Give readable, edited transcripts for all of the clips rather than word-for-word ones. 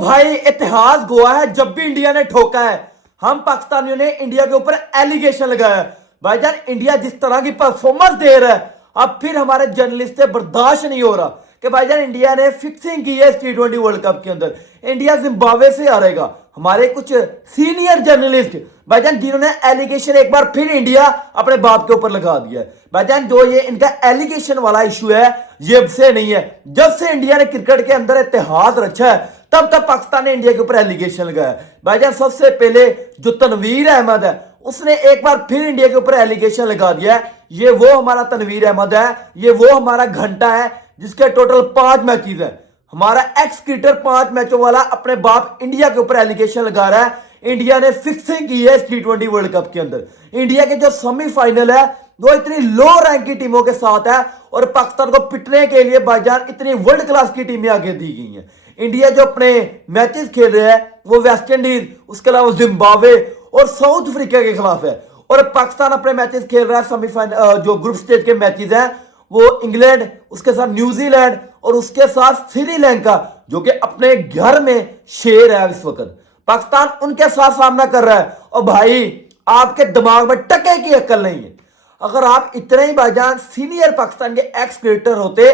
भाई इतिहास गवाह है, जब भी इंडिया ने ठोका है हम पाकिस्तानियों ने इंडिया के ऊपर एलिगेशन लगाया है। भाईजान इंडिया जिस तरह की परफॉर्मेंस दे रहा है अब फिर हमारे जर्नलिस्ट से बर्दाश्त नहीं हो रहा कि भाईजान इंडिया ने फिक्सिंग की है इस T20 वर्ल्ड कप के अंदर। इंडिया जिम्बाब्वे से हारेगा। हमारे कुछ सीनियर जर्नलिस्ट भाईजान जिन्होंने एलिगेशन एक बार फिर इंडिया अपने बाप के ऊपर लगा दिया है। भाईजान जो ये इनका एलिगेशन वाला इशू है ये अब से नहीं है, जब से इंडिया ने क्रिकेट के अंदर इतिहास रचा है तब तक पाकिस्तान ने इंडिया के ऊपर एलिगेशन लगाया। भाईजान सबसे पहले जो तनवीर अहमद है उसने एक बार फिर इंडिया के ऊपर एलिगेशन लगा दिया है। ये वो हमारा तनवीर अहमद है, ये वो हमारा घंटा है जिसके टोटल 5 मैचेस है। हमारा एक्स क्रिकेटर 5 मैचों वाला अपने बाप इंडिया के ऊपर एलिगेशन लगा रहा है। इंडिया ने फिक्सिंग की है इस T20 वर्ल्ड कप के अंदर। इंडिया के जो सेमीफाइनल है वो इतनी लो रैंक की टीमों के साथ है और पाकिस्तान को पिटने के लिए भाईजान इतनी वर्ल्ड क्लास की टीमें आगे दी गई हैं। इंडिया जो अपने मैचेस खेल रहे हैं वो वेस्ट इंडीज, उसके अलावा जिम्बाब्वे और साउथ अफ्रीका के खिलाफ है। और पाकिस्तान अपने मैचेस खेल रहा है सेमीफाइनल जो ग्रुप स्टेज के मैचेस हैं वो इंग्लैंड, उसके साथ न्यूजीलैंड और उसके साथ श्रीलंका जो कि अपने घर में शेर है इस वक्त। पाकिस्तान उनके साथ सामना कर रहा है और भाई आपके दिमाग में टके की अक्ल नहीं है। अगर आप इतने ही भाईजान सीनियर पाकिस्तान के एक्स क्रिकेटर होते,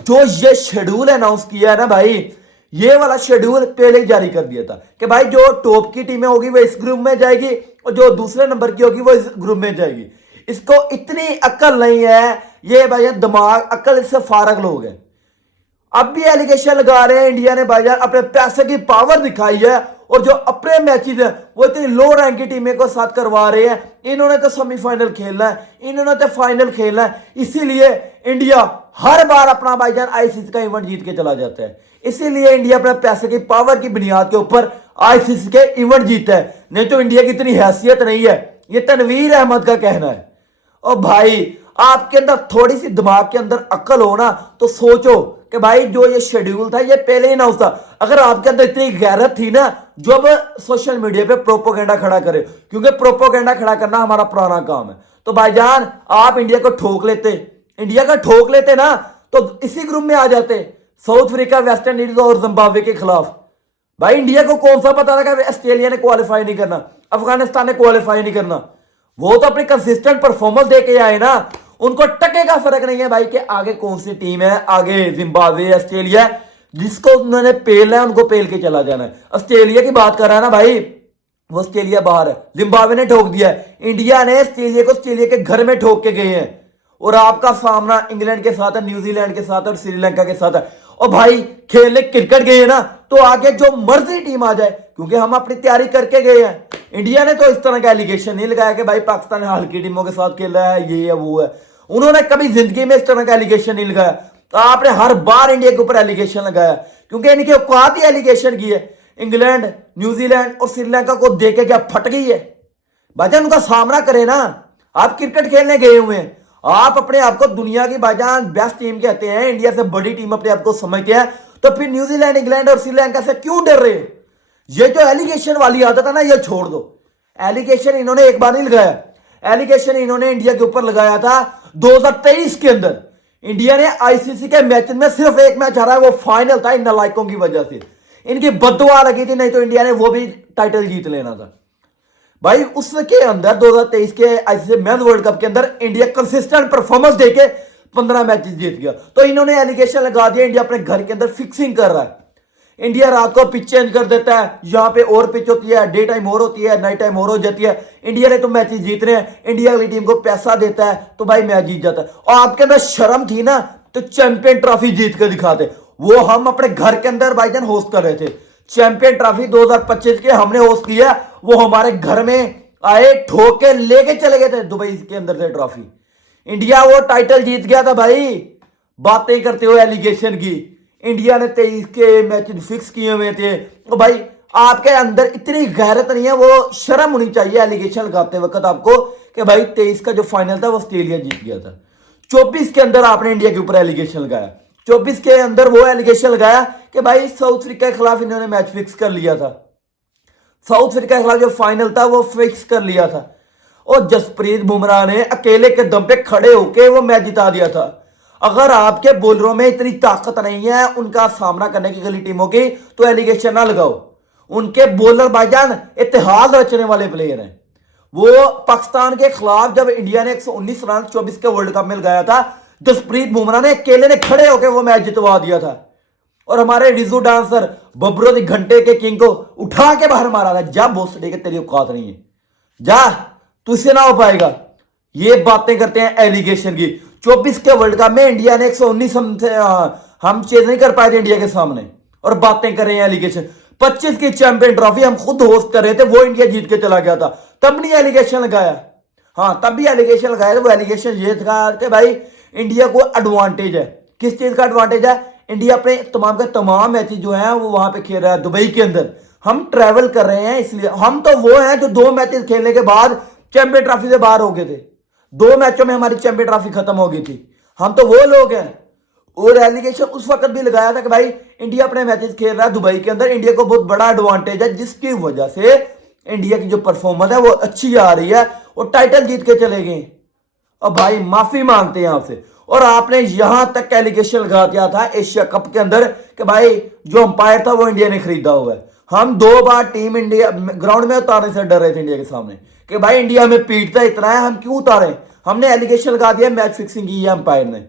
जो ये शेड्यूल अनाउंस किया है ना भाई, ये वाला शेड्यूल पहले ही जारी कर दिया था कि भाई जो टॉप की टीमें होगी वो इस ग्रुप में जाएगी और जो दूसरे नंबर की होगी वो इस ग्रुप में जाएगी। इसको इतनी अक्ल नहीं है, ये भाई दिमाग अक्ल इससे फारग लोग हैं। अब भी एलिगेशन लगा रहे हैं इंडिया ने भाईजान अपने पैसे की पावर दिखाई है और जो अपने मैचेस हैं वो इतनी लो रैंक की टीमें को साथ करवा रहे हैं। इन्होंने तो सेमीफाइनल खेलना है, इन्होंने तो फाइनल खेलना है, इसीलिए इंडिया हर बार अपना भाईजान आईसीसी का इवेंट जीत के चला जाता है। इसीलिए इंडिया अपने पैसे की पावर की बुनियाद के ऊपर आईसीसी के इवेंट जीतता है, नहीं तो इंडिया की इतनी हैसियत नहीं है। ये तनवीर अहमद का कहना है। और भाई आपके अंदर थोड़ी सी दिमाग के अंदर अक्ल हो ना तो सोचो कि भाई जो ये शेड्यूल था ये पहले ही ना होता। अगर आपके अंदर इतनी गैरत थी ना जो अब सोशल मीडिया पे प्रोपोगेंडा खड़ा करे, क्योंकि प्रोपोगेंडा खड़ा करना हमारा पुराना काम है, तो भाईजान आप इंडिया को ठोक लेते, इंडिया का ठोक लेते ना तो इसी ग्रुप में आ जाते, साउथ अफ्रीका, वेस्ट इंडीज और जिम्बाब्वे के खिलाफ। भाई इंडिया को कौन सा पता था कि ऑस्ट्रेलिया ने क्वालिफाई नहीं करना, अफगानिस्तान ने क्वालिफाई नहीं करना। वो तो अपनी कंसिस्टेंट परफॉर्मेंस दे के आए ना, उनको टके का फर्क नहीं है भाई कि आगे कौन सी टीम है, आगे जिम्बाब्वे, ऑस्ट्रेलिया, जिसको उन्होंने पेलना है उनको पेल के चला जाना है। ऑस्ट्रेलिया की बात कर रहा है ना भाई, वो ऑस्ट्रेलिया बाहर है, जिम्बाब्वे ने ठोक दिया है, इंडिया ने ऑस्ट्रेलिया को ऑस्ट्रेलिया के घर में ठोक के गए हैं। और आपका सामना इंग्लैंड के साथ है, न्यूजीलैंड के साथ और श्रीलंका के साथ है। और भाई खेलने क्रिकेट गए ना तो आगे जो मर्जी टीम आ जाए, क्योंकि हम अपनी तैयारी करके गए हैं। इंडिया ने तो इस तरह का एलिगेशन नहीं लगाया कि भाई पाकिस्तान हल्की टीमों के साथ खेल रहा है, ये है वो है। उन्होंने कभी जिंदगी में इस तरह का एलिगेशन नहीं लगाया। तो आपने हर बार इंडिया के ऊपर एलिगेशन लगाया क्योंकि इनकी औकात ही एलिगेशन की है। इंग्लैंड, न्यूजीलैंड और श्रीलंका को देखे क्या फट गई है। भाईजान उनका सामना करे ना, आप क्रिकेट खेलने गए हुए हैं, आप अपने आप को दुनिया की भाईजान बेस्ट टीम कहते हैं, इंडिया से बड़ी टीम अपने आप को समझते हैं, तो फिर न्यूजीलैंड, इंग्लैंड और श्रीलंका से क्यों डर रहे हो? ये जो एलिगेशन वाली आदत है ना ये छोड़ दो। एलिगेशन इन्होंने एक बार नहीं लगाया, एलिगेशन इन्होंने इंडिया के ऊपर लगाया था 2023 के अंदर। इंडिया ने आईसीसी के मैच में सिर्फ एक मैच हारा है, वो फाइनल था इन नालायकों की वजह से। इनकी बददुआ लगी थी, नहीं तो इंडिया ने वो भी टाइटल जीत लेना था। भाई उसके अंदर 2023 के आईसीसी मेंस वर्ल्ड कप के अंदर इंडिया कंसिस्टेंट परफॉर्मेंस देके 15 मैचेस जीत गया। तो इन्होंने एलिगेशन लगा दिया इंडिया अपने घर के अंदर फिक्सिंग कर रहा है। इंडिया रात को पिच चेंज कर देता है, यहाँ पे और पिच होती है, डे टाइम और होती है, नाइट और हो जाती है। इंडिया ने तो मैचेस जीत रहे हैं, इंडिया की टीम को पैसा देता है तो भाई मैच जीत जाता है। और आपके अंदर शर्म थी ना तो चैंपियन ट्रॉफी जीत कर दिखाते। वो हम अपने घर के अंदर भाईजान होस्ट कर रहे थे। चैंपियन ट्रॉफी 2025 के हमने होस्ट किया, वो हमारे घर में आए, ठोक के लेके चले गए थे दुबई के अंदर से ट्रॉफी। इंडिया वो टाइटल जीत गया था भाई। बातें करते हो एलिगेशन की, इंडिया ने 23 के मैच फिक्स किए हुए थे। तो भाई आपके अंदर इतनी गैरत नहीं है, वो शर्म होनी चाहिए एलिगेशन लगाते वक्त आपको कि भाई 23 का जो फाइनल था वो ऑस्ट्रेलिया जीत गया था। 24 के अंदर आपने इंडिया के ऊपर एलिगेशन लगाया, 24 के अंदर वो एलिगेशन लगाया कि भाई साउथ अफ्रीका के खिलाफ इन्होंने मैच फिक्स कर लिया था। साउथ अफ्रीका के खिलाफ जो फाइनल था वो फिक्स कर लिया था और जसप्रीत बुमराह ने अकेले के दम पे खड़े होके वो मैच जिता दिया था। अगर आपके बॉलरों में इतनी ताकत नहीं है उनका सामना करने की गली टीमों की, तो एलिगेशन ना लगाओ। उनके बॉलर भाईजान इतिहास रचने वाले प्लेयर हैं। वो पाकिस्तान के खिलाफ जब इंडिया ने 119 रन 24 के वर्ल्ड कप में लगाया था, जसप्रीत बुमराह ने अकेले ने खड़े होकर वो मैच जितवा दिया था। और हमारे रिजू डांसर बबरो दी घंटे के किंग को उठा के बाहर मारा था। जा भोसड़ी के, तेरी औकात नहीं है, जा, तुझसे ना हो पाएगा। ये बातें करते हैं एलिगेशन की। 24 के वर्ल्ड कप में इंडिया ने 119 हम चेज नहीं कर पाए थे इंडिया के सामने, और बातें कर रहे हैं एलिगेशन। 25 की चैंपियन ट्रॉफी हम खुद होस्ट कर रहे थे, वो इंडिया जीत के चला गया था, तब नहीं एलिगेशन लगाया। हाँ, तब भी एलिगेशन लगाया था। वो एलिगेशन ये था कि भाई इंडिया को एडवांटेज है। किस चीज का एडवांटेज है? इंडिया अपने तमाम के तमाम मैचेस जो है वो वहां पे खेल रहा है दुबई के अंदर। हम ट्रैवल कर रहे हैं, इसलिए हम तो वो हैं जो 2 मैचेस खेलने के बाद चैंपियन ट्रॉफी से बाहर हो गए थे। 2 मैचों में हमारी चैंपियन ट्रॉफी खत्म हो गई थी। हम तो वो लोग हैं। और एलिगेशन उस वक्त भी लगाया था कि भाई इंडिया अपने मैचेस खेल रहा है दुबई के अंदर, इंडिया को बहुत बड़ा एडवांटेज है, जिसकी वजह से इंडिया की जो परफॉर्मेंस है वो अच्छी आ रही है और टाइटल जीत के चले गए। अब भाई माफी मांगते हैं आपसे। और आपने यहां तक एलिगेशन लगा दिया था एशिया कप के अंदर कि भाई जो अंपायर था वो इंडिया ने खरीदा हुआ है। हम 2 बार टीम इंडिया ग्राउंड में उतारने से डर रहे थे इंडिया के सामने कि भाई इंडिया हमें पीटता इतना है, हम क्यों उतारे। हमने एलिगेशन लगा दिया, मैच फिक्सिंग की है अंपायर ने।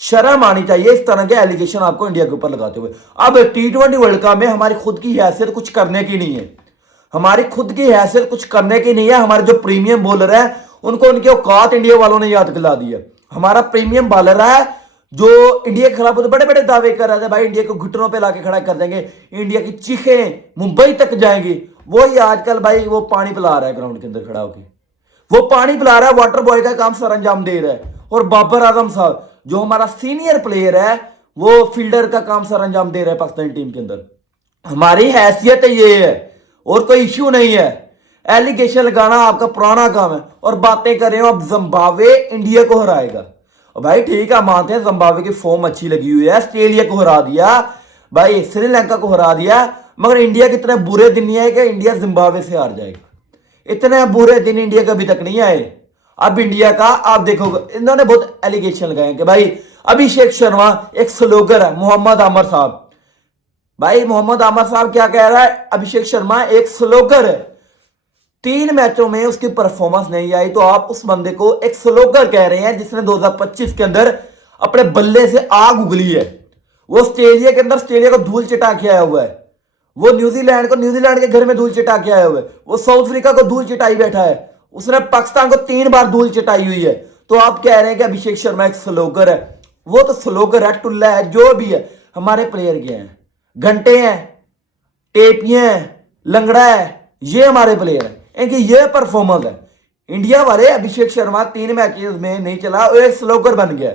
शर्म आनी चाहिए इस तरह के एलिगेशन आपको इंडिया के ऊपर लगाते हुए। अब T20 वर्ल्ड कप में हमारी खुद की हैसियत कुछ करने की नहीं है। हमारी खुद की हैसियत कुछ करने की नहीं है। हमारे जो प्रीमियम बॉलर है उनको उनके औकात इंडिया वालों ने याद दिला दी है। हमारा प्रीमियम बॉलर है जो इंडिया के खिलाफ तो बड़े बड़े दावे कर रहा था, भाई इंडिया को घुटनों पे लाके खड़ा कर देंगे, इंडिया की चीखें मुंबई तक जाएंगी। वही आजकल भाई वो पानी पिला रहा है ग्राउंड के अंदर खड़ा होकर। वो पानी पिला रहा है, वाटर बॉय का काम सर अंजाम दे रहा है। और बाबर आजम साहब जो हमारा सीनियर प्लेयर है वो फील्डर का काम सर अंजाम दे रहा है पाकिस्तानी टीम के अंदर। हमारी हैसियत ये है और कोई इश्यू नहीं है। एलिगेशन लगाना आपका पुराना काम है और बातें कर रहे हो अब जिम्बाब्वे इंडिया को हराएगा। और भाई ठीक है, मानते हैं जिम्बाब्वे की फॉर्म अच्छी लगी हुई है, ऑस्ट्रेलिया को हरा दिया, भाई श्रीलंका को हरा दिया, मगर इंडिया के इतने बुरे दिन नहीं आए कि इंडिया जिम्बाब्वे से हार जाएगा। इतने बुरे दिन इंडिया के अभी तक नहीं आए। अब इंडिया का आप देखोगे, इन्होंने बहुत एलिगेशन लगाए कि भाई अभिषेक शर्मा एक स्लोगर है, मोहम्मद आमर साहब। भाई मोहम्मद आमर साहब क्या कह रहा है? अभिषेक शर्मा एक स्लोगर है। 3 मैचों में उसकी परफॉर्मेंस नहीं आई तो आप उस बंदे को एक स्लोगर कह रहे हैं जिसने 2025 के अंदर अपने बल्ले से आग उगली है। वो ऑस्ट्रेलिया के अंदर ऑस्ट्रेलिया को धूल चिटा के आया हुआ है। वो न्यूजीलैंड को न्यूजीलैंड के घर में धूल चिटा के आया हुआ है। वो साउथ अफ्रीका को धूल चिटाई बैठा है। उसने पाकिस्तान को 3 बार धूल चिटाई हुई है। तो आप कह रहे हैं कि अभिषेक शर्मा एक स्लोगर है। वो तो स्लोगर है, टुल्ला है, जो भी है। हमारे प्लेयर क्या हैं? घंटे हैं, टेपियां हैं, लंगड़ा है, ये हमारे प्लेयर है। इनकी ये परफॉर्मेंस है। इंडिया वाले अभिषेक शर्मा 3 मैचेस में नहीं चला, वो एक स्लोगर बन गया।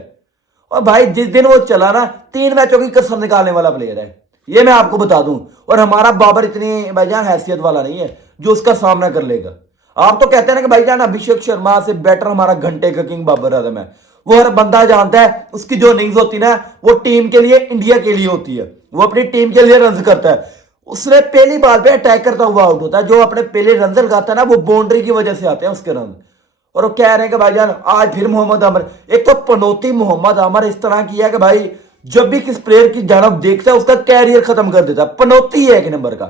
और भाई जिस दिन वो चला ना, 3 मैचों की कसर निकालने वाला प्लेयर है, ये मैं आपको बता दूं। और हमारा बाबर इतनी भाईजान हैसियत वाला नहीं है जो उसका सामना कर लेगा। आप तो कहते हैं ना कि भाईजान अभिषेक शर्मा से बेटर हमारा घंटे का किंग बाबर आजम है। वो हर बंदा जानता है उसकी जो इनिंग्स होती है ना वो टीम के लिए, इंडिया के लिए होती है। वो अपनी टीम के लिए रन करता है। उसने पहली बाल पे अटैक करता हुआ आउट होता है। जो अपने पहले रन लगाता है ना वो बाउंड्री की वजह से आते हैं उसके रन। और वो कह रहे हैं कि भाईजान आज फिर मोहम्मद आमर, एक तो पनौती मोहम्मद आमर इस तरह की है कि भाई जब भी किस प्लेयर की जानब देखता है उसका कैरियर खत्म कर देता है। पनौती है 1 नंबर का।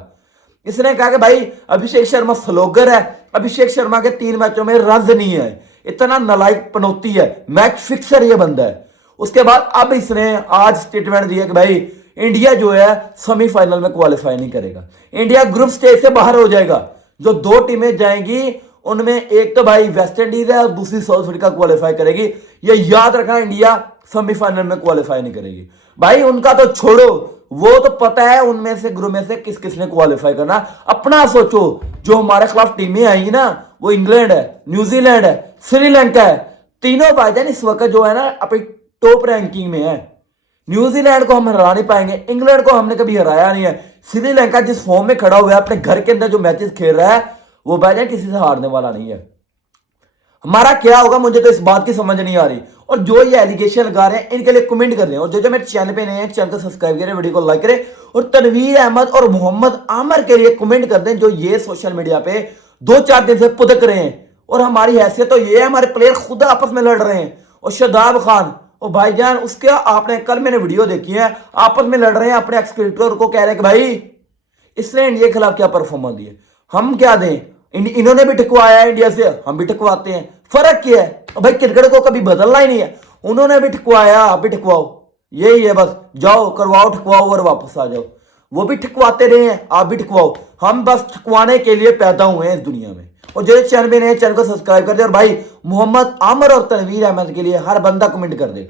इसने कहा कि भाई अभिषेक शर्मा स्लोगर है, अभिषेक शर्मा के 3 मैचों में रन नहीं है। इतना नालायक पनौती है, मैच फिक्सर ये बंदा है। उसके बाद अब इसने आज स्टेटमेंट दिया कि भाई इंडिया जो है सेमीफाइनल में क्वालिफाई नहीं करेगा, इंडिया ग्रुप स्टेज से बाहर हो जाएगा। जो 2 टीमें जाएंगी उनमें एक तो भाई वेस्ट इंडीज है और दूसरी साउथ अफ्रीका क्वालिफाई करेगी। ये याद रखना, इंडिया सेमीफाइनल में क्वालिफाई नहीं करेगी। भाई उनका तो छोड़ो, वो तो पता है उनमें से ग्रुप में से किस किस ने क्वालिफाई करना। अपना सोचो, जो हमारे खिलाफ टीमें आएंगी ना वो इंग्लैंड है, न्यूजीलैंड है, श्रीलंका है। तीनों भाईजान इस वक्त जो है ना अपनी टॉप रैंकिंग में है। न्यूजीलैंड को हम हरा नहीं पाएंगे, इंग्लैंड को हमने कभी हराया नहीं है। श्रीलंका जिस फॉर्म में खड़ा हुआ है, अपने घर के अंदर जो मैचेस खेल रहा है, वो भाईजान किसी से हारने वाला नहीं है। हमारा क्या होगा मुझे तो इस बात की समझ नहीं आ रही। और जो ये एलिगेशन लगा रहे हैं इनके लिए कमेंट कर रहे हैं। और जो मेरे चैनल पे नए हैं, चैनल को सब्सक्राइब करें, वीडियो को लाइक करें और तनवीर अहमद और मोहम्मद आमर के लिए कमेंट कर दें, जो ये सोशल मीडिया पे 2-4 दिन से पुदक रहे हैं। और हमारी हैसियत तो ये है, हमारे प्लेयर खुद आपस में लड़ रहे हैं। और शादाब खान ओ भाईजान उसके आपने कल मैंने वीडियो देखी है, आपस में लड़ रहे हैं, अपने एक्स क्रिकेटर को कह रहे हैं कि भाई इसने इंडिया के खिलाफ क्या परफॉर्मेंस दिए, हम क्या दें, इन्होंने भी ठुकवाया है इंडिया से, हम भी ठुकवाते हैं, फर्क क्या है भाई, क्रिकेट को कभी बदलना ही नहीं है, उन्होंने भी ठुकवाया आप भी ठुकवाओ, यही है बस, जाओ करवाओ ठुकवाओ और वापस आ जाओ, वो भी ठुकवाते रहे हैं आप भी ठुकवाओ, हम बस ठुकवाने के लिए पैदा हुए हैं इस दुनिया में। और जो चैनल में नए चैनल को सब्सक्राइब कर दे, और भाई मोहम्मद आमिर और तनवीर अहमद के लिए हर बंदा कमेंट कर दे।